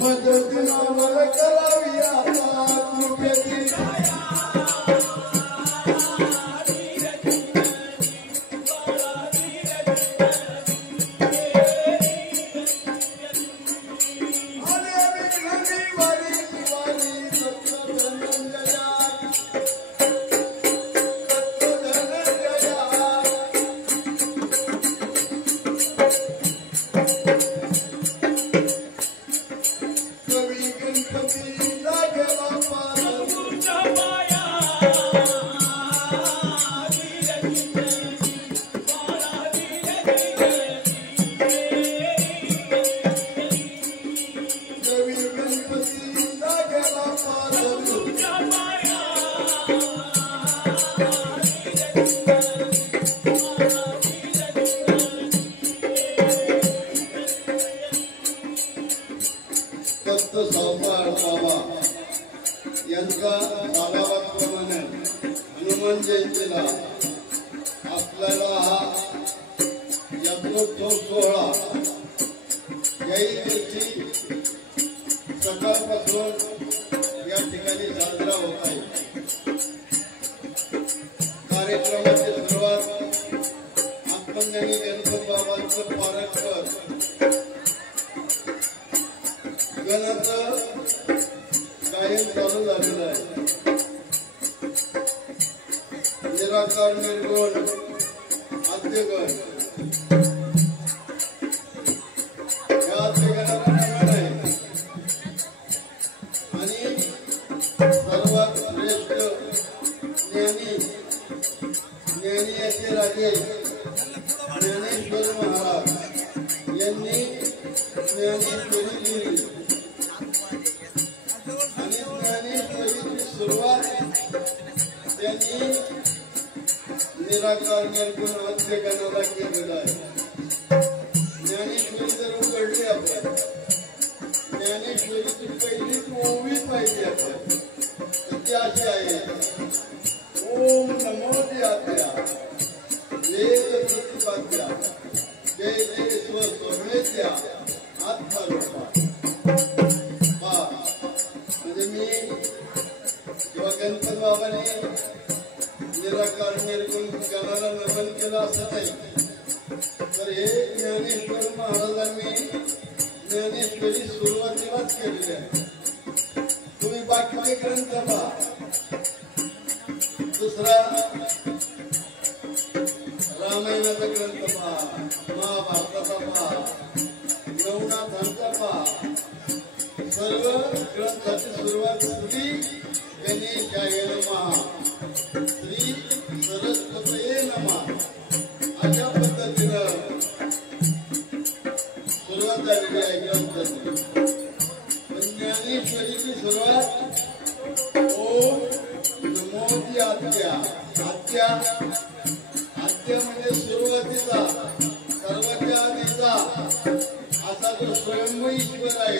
मदतीनावर करावी आता कृपेची हनुमान जयंतीला आपल्याला हा यात्रोत्सव सोहळा याही दिवशी सकाळपासून या ठिकाणी साजरा होत आहे। कार्यक्रमाची सुरुवात आपण गणपती बाबांचं पारायण कर गणाचं गायन चालू झालेलं आहे। निराकार निर्गुण आद्यगण या आद्यगणाला प्रमाण आहे आणि सर्वात श्रेष्ठ ज्ञानीयाचे राजे ज्ञानेश्वर महाराज यांनी ज्ञानेश्वरी लिहिली आणि ज्ञानेश्वरीची सुरुवात त्यांनी निराकार निर्गुण आद्यगणाला केलेला आहे। ज्ञानेश्वरी जर उघडली आपण ज्ञानेश्वरीची पहिली ओवी पाहिजे आपण ती अशी आहे ओम नमो द्यात्या वेद प्रतिपाद्या जय जय स्वस्वमेत्या आत्मरूपा म्हणजे मी जेव्हा गणपती बाबाने निराकार निर्गुण गणाला नमन केलं असं नाही तर हे ज्ञानेश्वर महाराजांनी ज्ञानेश्वरी सुरुवातीलाच केलेली आहे। तुम्ही बाकीचे ग्रंथ पहा दुसरा रामायणाचा ग्रंथ पहा महाभारताचा पहा नवनाथांचा पहा सर्व ग्रंथाची सुरुवात श्री गणेशाय नमः श्री सरस्वतीये नमः अशा पद्धतीनं सुरुवात झालेली आहे ग्रंथाची। ज्ञानेश्वरीची सुरुवात ओम नमो द्यात्या आद्या आद्य म्हणजे सुरुवातीचा सर्वांच्या आधीचा असा जो स्वयंभू ईश्वर आहे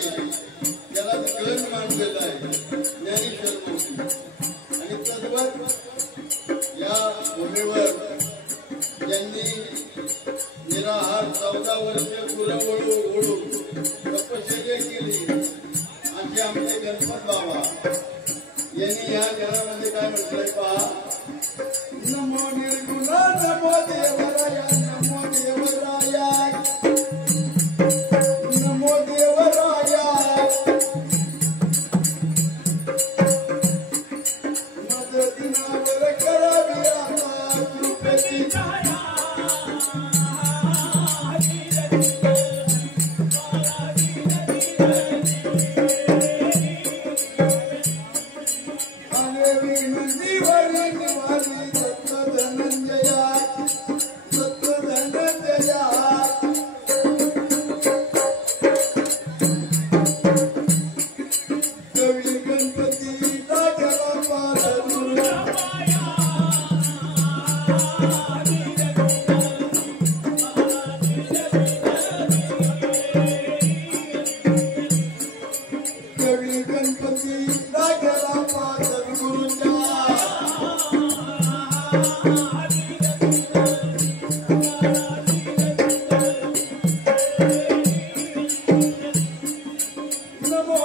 त्याला गण मानलेला आहे ज्ञानेश्वर मूर्ती आणि तद्वत या भूमीवर यांनी निराहार 14 वर्ष गुरवळू ओढून तपश्चर्या केली असे आमचे गणपत बाबा यांनी या घरामध्ये काय म्हटलंय पहा नमो निर्गुण नमो देवराया नमो देवराया नमो देवराया मदतीनावर करावी आता कृपेची नमो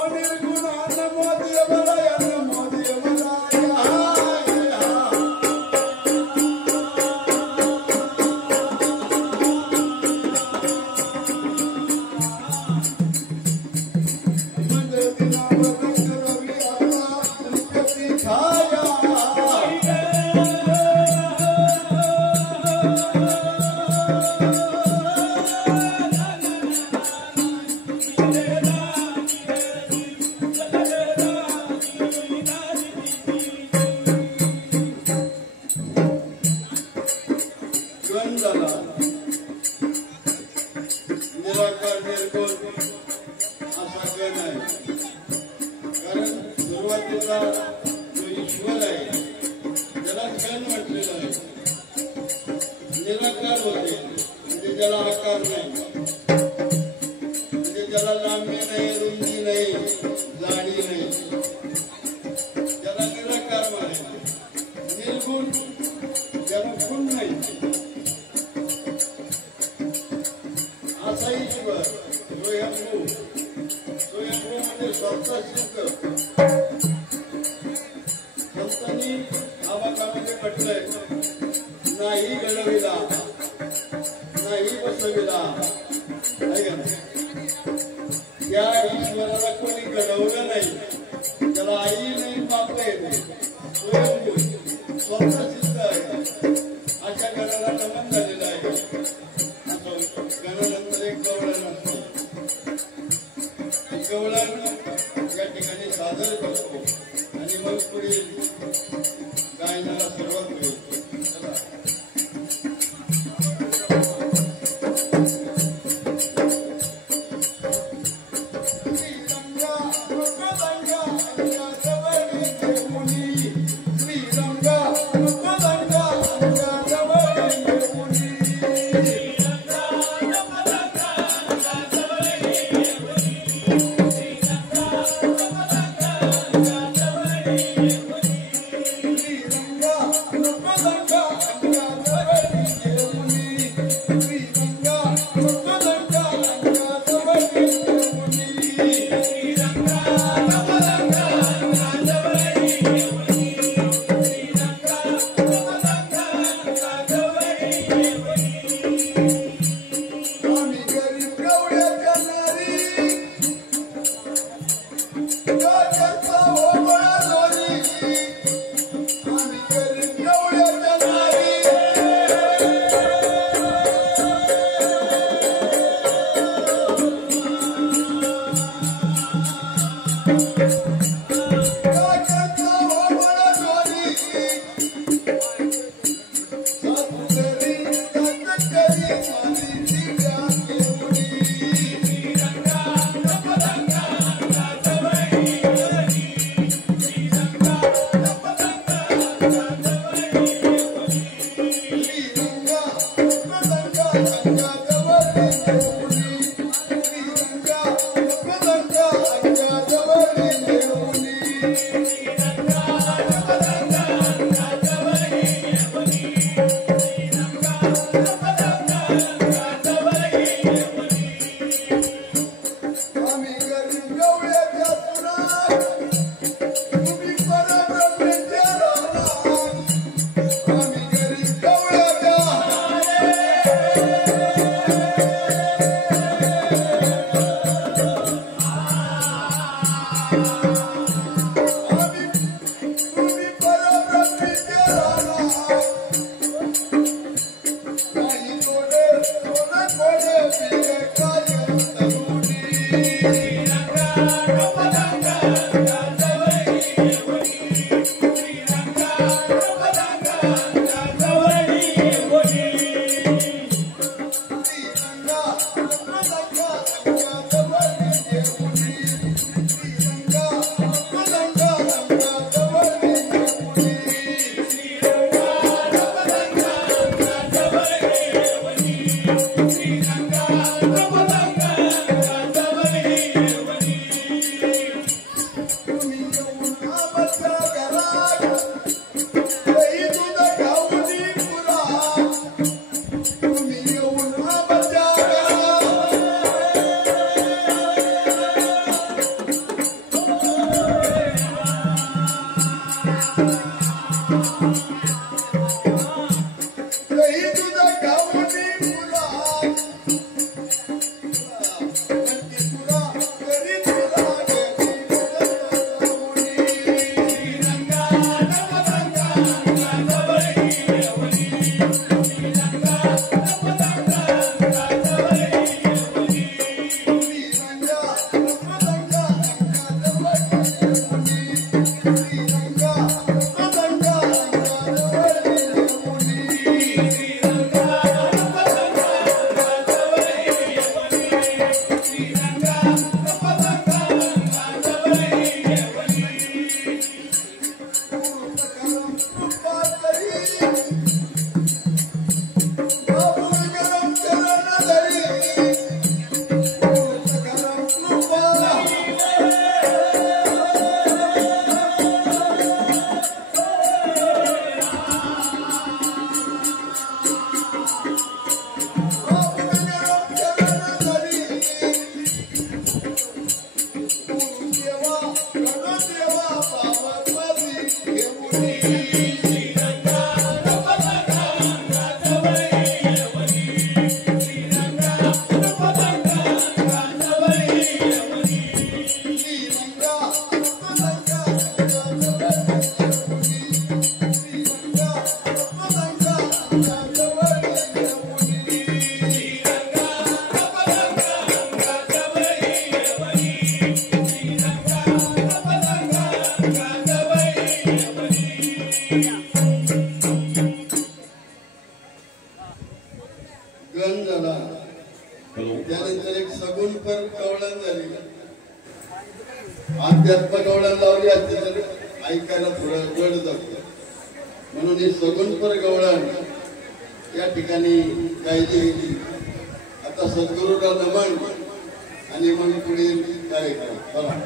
अध्यात्म गवळण लावली असते तर ऐकायला थोडं जड जातं. म्हणून ही सगुणपर गवळण या ठिकाणी गायली गेली. आता सद्गुरूला नमन आणि मग पुढील कार्यक्रम. चला.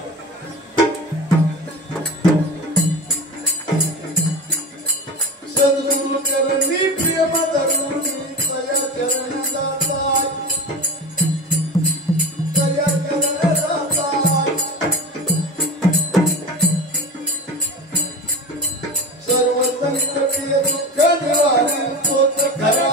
सद्गुरु चरणी प्रेम धरुणी तया चरण दाता तया चरण दाता सर्व संकटी दुःख निवारी तोच खरा.